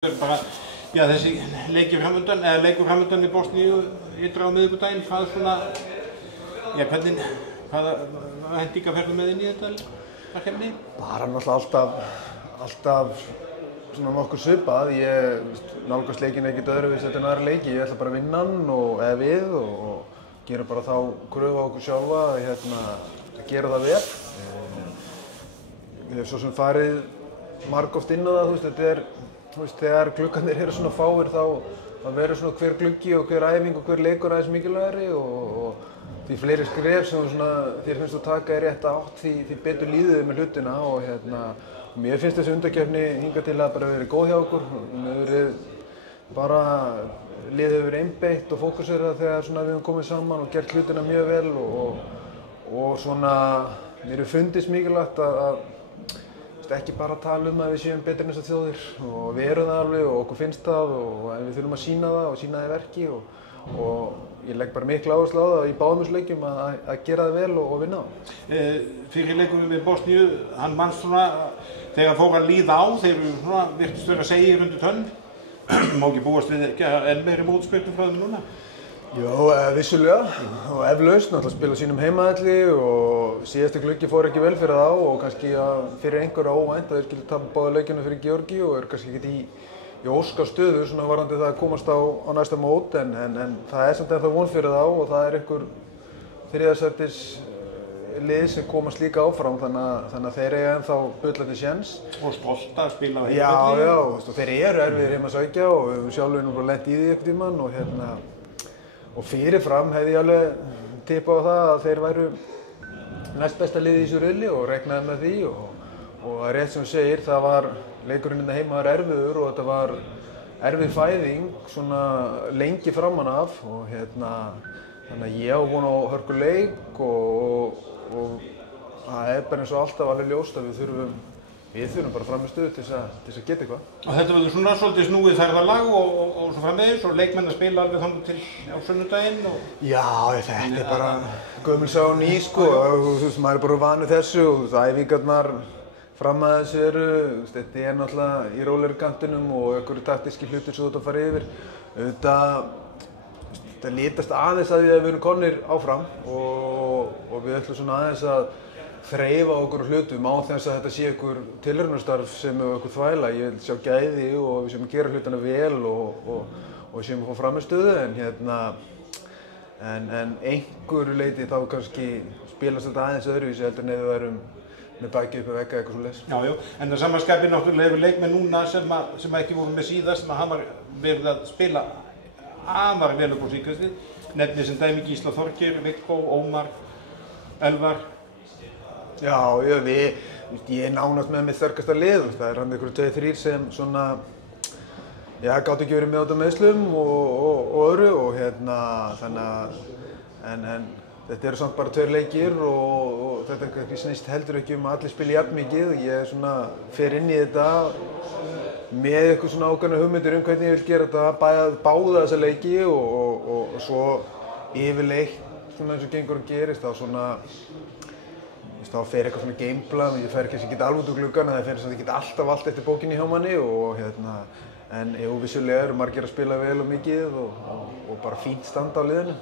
Bara, já, þessi leikur framöndan í Bosníu ytra á miðvikudaginn, hvað svona, já, hvaða hendingar ferðu með inn í þetta verkefni? Bara náttúrulega alltaf svona nokkuð svipað. Ég nálgast leikinn ekkert öðruvísi en aðra leiki. Ég ætla bara að vinna hann og gera bara þá kröfu á okkur sjálfa að gera það vel. Ég hef svo sem farið margoft inn á það, þetta er þegar gluggarnir eru svona fáir þá verður svona hver gluggi og hver æfing og hver leikur aðeins mikilvægari og því fleiri skref sem þér finnst þú taka í rétta átt því betur líður þið með hlutina og mér finnst þessi undankeppni hingað til að bara verið góð hjá okkur. Liðið hefur verið einbeitt og fókuserað þegar við höfum komið saman og gert hlutina mjög vel og svona mér hefur fundist mikilvægt að ekki bara tala að við séum betri en þessar þjóðir og við erum það alveg og okkur finnst það en við þurfum að sýna það og sýna það í verki og ég legg bara mikla áherslu á það í báðum þessum leikjum að gera það vel og vinna á. Fyrir leikurinn við Bosníu, hann manst svona þegar fór að líða á, þeir svona virtust vera að segja undir tönn, má ekki búast við enn meiri mótspyrnum frá þeim núna? Jó, vissulega og eflaust náttúrulega spila sínum heimavelli og síðasti gluggi fór ekki vel fyrir þá og kannski fyrir einhverja óvænt að þeir skildu tapa báða leikjunum fyrir Georgíu og kannski ekkert í óskastöðu svona varðandi það að komast á næsta mót en það samt ennþá von fyrir þá og það einhver þriðasætis lið sem komast líka áfram þannig að þeir eiga ennþá bullandi séns. Og stolt að spila á heimavelli. Já, þeir eru erfiðir heima að sækja og við höfum sjálfur bara lent í því einhvern tímann og fyrirfram hefði ég alveg tippað á það að þeir væru næst besta liðið í þessu riðli og reiknaði með því og rétt sem þú segir, það var leikurinn hérna heima var erfiður og þetta var erfið fæðing svona lengi framan af og þannig að ég á von á hörkuleik og það er bara eins og alltaf alveg ljóst að við þurfum bara fram með stöðu til þess að geta eitthvað. Og þetta verður svona svolítið snúið ferðalag og svo framvegis og leikmenn að spila alveg þangað til á sunnudaginn og... Já, þetta er bara gömul saga og ný maður er bara vanur þessu og æfingarnar fram að þessu þetta er náttúrulega í rólegri kantinum og einhverju taktíski hlutir sem þú ert að fara yfir. Þetta litast aðeins að því að við erum komnir áfram og við ætlum svona aðeins að þreifa okkur hlutum á þess að þetta sé einhver tilraunastarf sem er einhver þvæla. Ég vil sjá gæði og við séum að gera hlutina vel og séum að fá frammistöðu en einhverju leyti þá kannski spilast þetta aðeins öðruvísi heldur en ef við værum með bakið upp að vegga eitthvað svoleiðis. Já, en það samanskapið náttúrulega hefur leikmenn núna sem ekki voru með síðast sem hafa verið að spila afar vel upp á síðkastið. Nefnir sem dæmi Gísla Þorgeir, Viggo, Ómar, Elvar. Já, ég er nánast með mitt sterkasta lið. Það er hann einhverju 2-3 sem svona, gátu ekki verið með á þetta meiðslum og öðru og en þetta eru samt bara 2 leikir og þetta snýst heldur ekki að allir spila jafn mikið. Ég fer inn í þetta með eitthvað svona ákveðnar hugmyndir hvernig ég vil gera þetta, báða þessa leiki og svo yfirleitt svona eins og gengur og gerist þá fer eitthvað svona gameplan og ég fer kannski ekki alveg út úr gluggan það fer ekki alltaf allt eftir bókinni hjá manni en vissulega eru margir að spila vel og mikið og bara fínt standa á liðinu.